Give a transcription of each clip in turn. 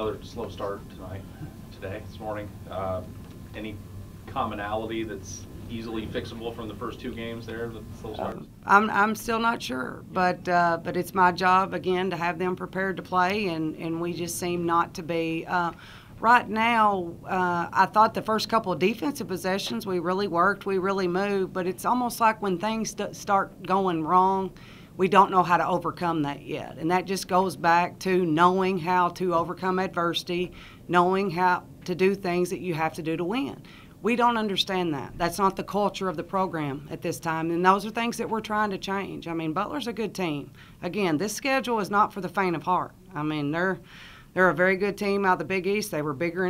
another slow start this morning. Any commonality that's easily fixable from the first two games there, the slow starts? I'm still not sure, but it's my job again to have them prepared to play, and we just seem not to be. Right now, I thought the first couple of defensive possessions we really worked, we really moved, but it's almost like when things start going wrong, we don't know how to overcome that yet. And that just goes back to knowing how to overcome adversity, knowing how to do things that you have to do to win. We don't understand that. That's not the culture of the program at this time, and those are things that we're trying to change. I mean, Butler's a good team. Again, this schedule is not for the faint of heart. I mean, they're a very good team out of the Big East. They were bigger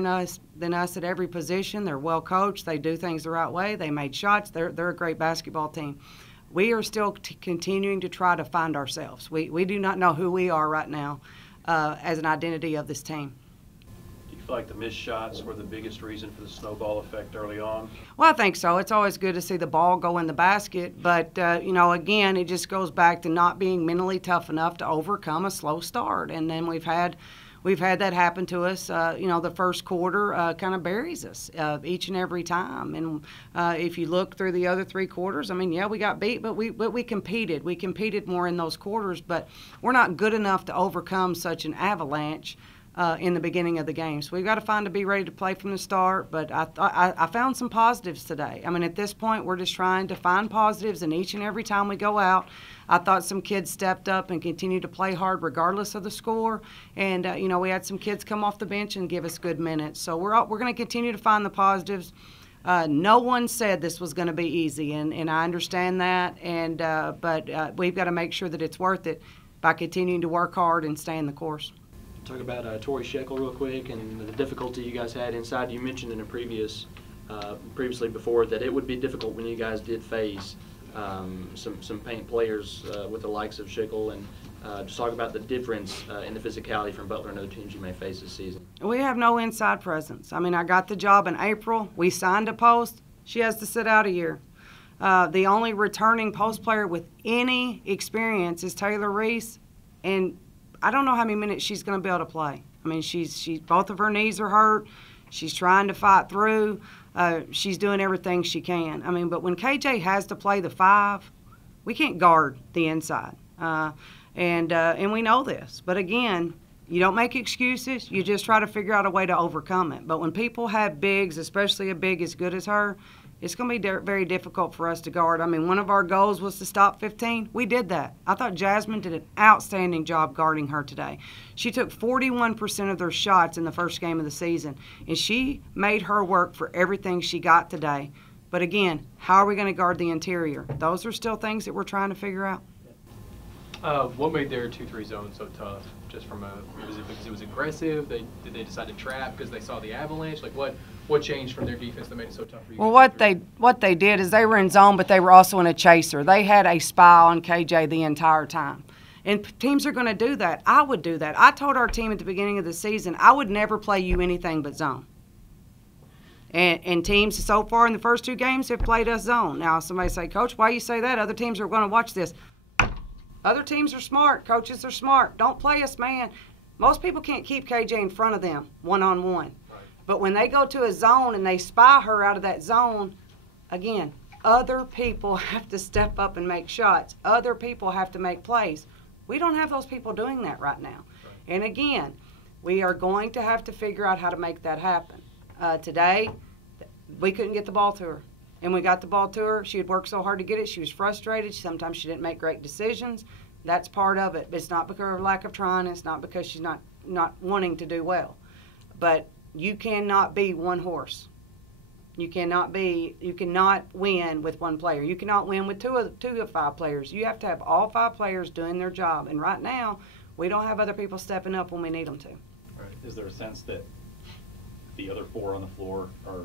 than us at every position. They're well coached. They do things the right way. They made shots. They're a great basketball team. We are still continuing to try to find ourselves. We do not know who we are right now as an identity of this team. Do you feel like the missed shots were the biggest reason for the snowball effect early on? Well, I think so. It's always good to see the ball go in the basket, but, again, it just goes back to not being mentally tough enough to overcome a slow start. And then we've had that happen to us. The first quarter kind of buries us each and every time. And if you look through the other three quarters, I mean, yeah, we got beat, but we competed. We competed more in those quarters, but we're not good enough to overcome such an avalanche in the beginning of the game. So we've got to find to be ready to play from the start. But I found some positives today. I mean, at this point, we're just trying to find positives, and each and every time we go out, I thought some kids stepped up and continued to play hard regardless of the score. And, we had some kids come off the bench and give us good minutes. So we're going to continue to find the positives. No one said this was going to be easy, and I understand that. But we've got to make sure that it's worth it by continuing to work hard and stay in the course. Talk about Rechelle real quick and the difficulty you guys had inside. You mentioned in a previously before that it would be difficult when you guys did face some paint players with the likes of Rechelle, and just talk about the difference in the physicality from Butler and other teams you may face this season. We have no inside presence. I mean, I got the job in April. We signed a post. She has to sit out a year. The only returning post player with any experience is Taylor Reese, and I don't know how many minutes she's going to be able to play. I mean, she's both of her knees are hurt. She's trying to fight through. She's doing everything she can. I mean, but when KJ has to play the 5, we can't guard the inside. And we know this. But again, you don't make excuses. You just try to figure out a way to overcome it. But when people have bigs, especially a big as good as her, it's going to be very difficult for us to guard. I mean, one of our goals was to stop 15. We did that. I thought Jasmine did an outstanding job guarding her today. She took 41% of their shots in the first game of the season, and she made her work for everything she got today. But again, how are we going to guard the interior? Those are still things that we're trying to figure out. What made their 2-3 zone so tough? Just from was it because it was aggressive? Did they decide to trap because they saw the avalanche? Like what changed from their defense that made it so tough for you? Well, what they did is they were in zone, but they were also in a chaser. They had a spy on KJ the entire time. And teams are going to do that. I would do that. I told our team at the beginning of the season I would never play you anything but zone. And teams so far in the first 2 games have played us zone. Now somebody say, Coach, why you say that? Other teams are going to watch this. Other teams are smart. Coaches are smart. Don't play us, man. Most people can't keep KJ in front of them one-on-one. Right. But when they go to a zone and they spy her out of that zone, again, other people have to step up and make shots. Other people have to make plays. We don't have those people doing that right now. Right. And again, we are going to have to figure out how to make that happen. Today, we couldn't get the ball to her. And we got the ball to her. She had worked so hard to get it. She was frustrated. Sometimes she didn't make great decisions. That's part of it. But it's not because of her lack of trying. It's not because she's not wanting to do well. But you cannot be one horse. You cannot win with one player. You cannot win with two of 5 players. You have to have all 5 players doing their job. And right now, we don't have other people stepping up when we need them to. Right. Is there a sense that the other 4 on the floor are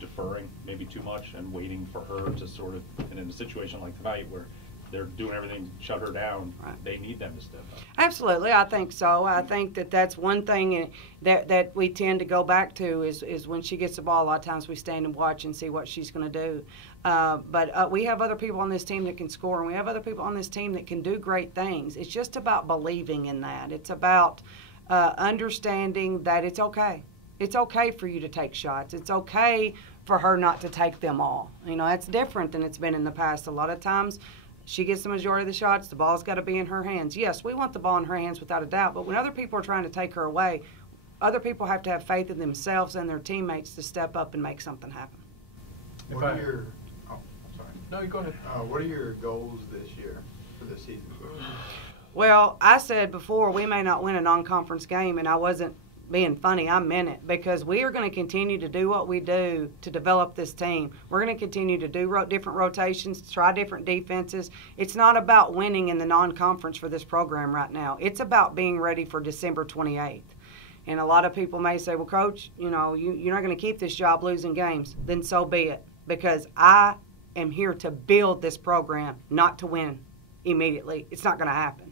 deferring maybe too much and waiting for her to sort of, and in a situation like tonight where they're doing everything to shut her down, right, they need them to step up? Absolutely, I think so. I think that's one thing that we tend to go back to is when she gets the ball, a lot of times we stand and watch and see what she's going to do. But we have other people on this team that can score, and we have other people on this team that can do great things. It's just about believing in that. It's about understanding that it's okay. It's okay for you to take shots. It's okay for her not to take them all. You know, that's different than it's been in the past. A lot of times she gets the majority of the shots. The ball's got to be in her hands. Yes, we want the ball in her hands without a doubt, but when other people are trying to take her away, other people have to have faith in themselves and their teammates to step up and make something happen. What are your, oh, sorry. No, you go ahead. What are your goals this year for this season? Well, I said before we may not win a non-conference game, and I wasn't being funny. I meant it, because we are going to continue to do what we do to develop this team. We're going to continue to do different rotations, try different defenses. It's not about winning in the non-conference for this program right now. It's about being ready for December 28th. And a lot of people may say, well, Coach, you know, you're not going to keep this job losing games. Then so be it, because I am here to build this program, not to win immediately. It's not going to happen.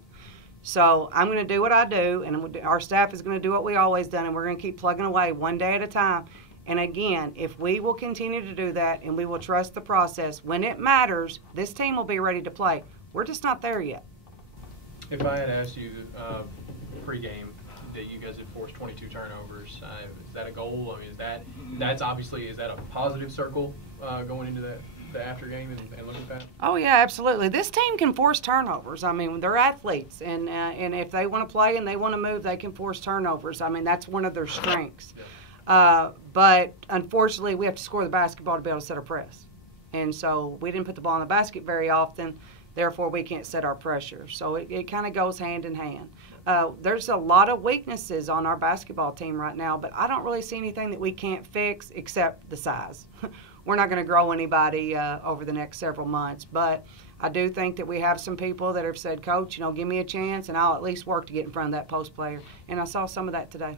So I'm going to do what I do, and our staff is going to do what we always done, and we're going to keep plugging away one day at a time. And again, if we will continue to do that and we will trust the process, when it matters, this team will be ready to play. We're just not there yet. If I had asked you pregame that you guys had forced 22 turnovers, is that a goal? I mean, is that a positive circle going into the after game and looking at that? Oh yeah, absolutely. This team can force turnovers. I mean, they're athletes, and if they want to play and they want to move, they can force turnovers. I mean, that's one of their strengths. But unfortunately, we have to score the basketball to be able to set our press, and so we didn't put the ball in the basket very often. Therefore, we can't set our pressure. So it kind of goes hand in hand. There's a lot of weaknesses on our basketball team right now, but I don't really see anything that we can't fix except the size. We're not going to grow anybody over the next several months, but I do think that we have some people that have said, Coach, you know, give me a chance and I'll at least work to get in front of that post player. And I saw some of that today.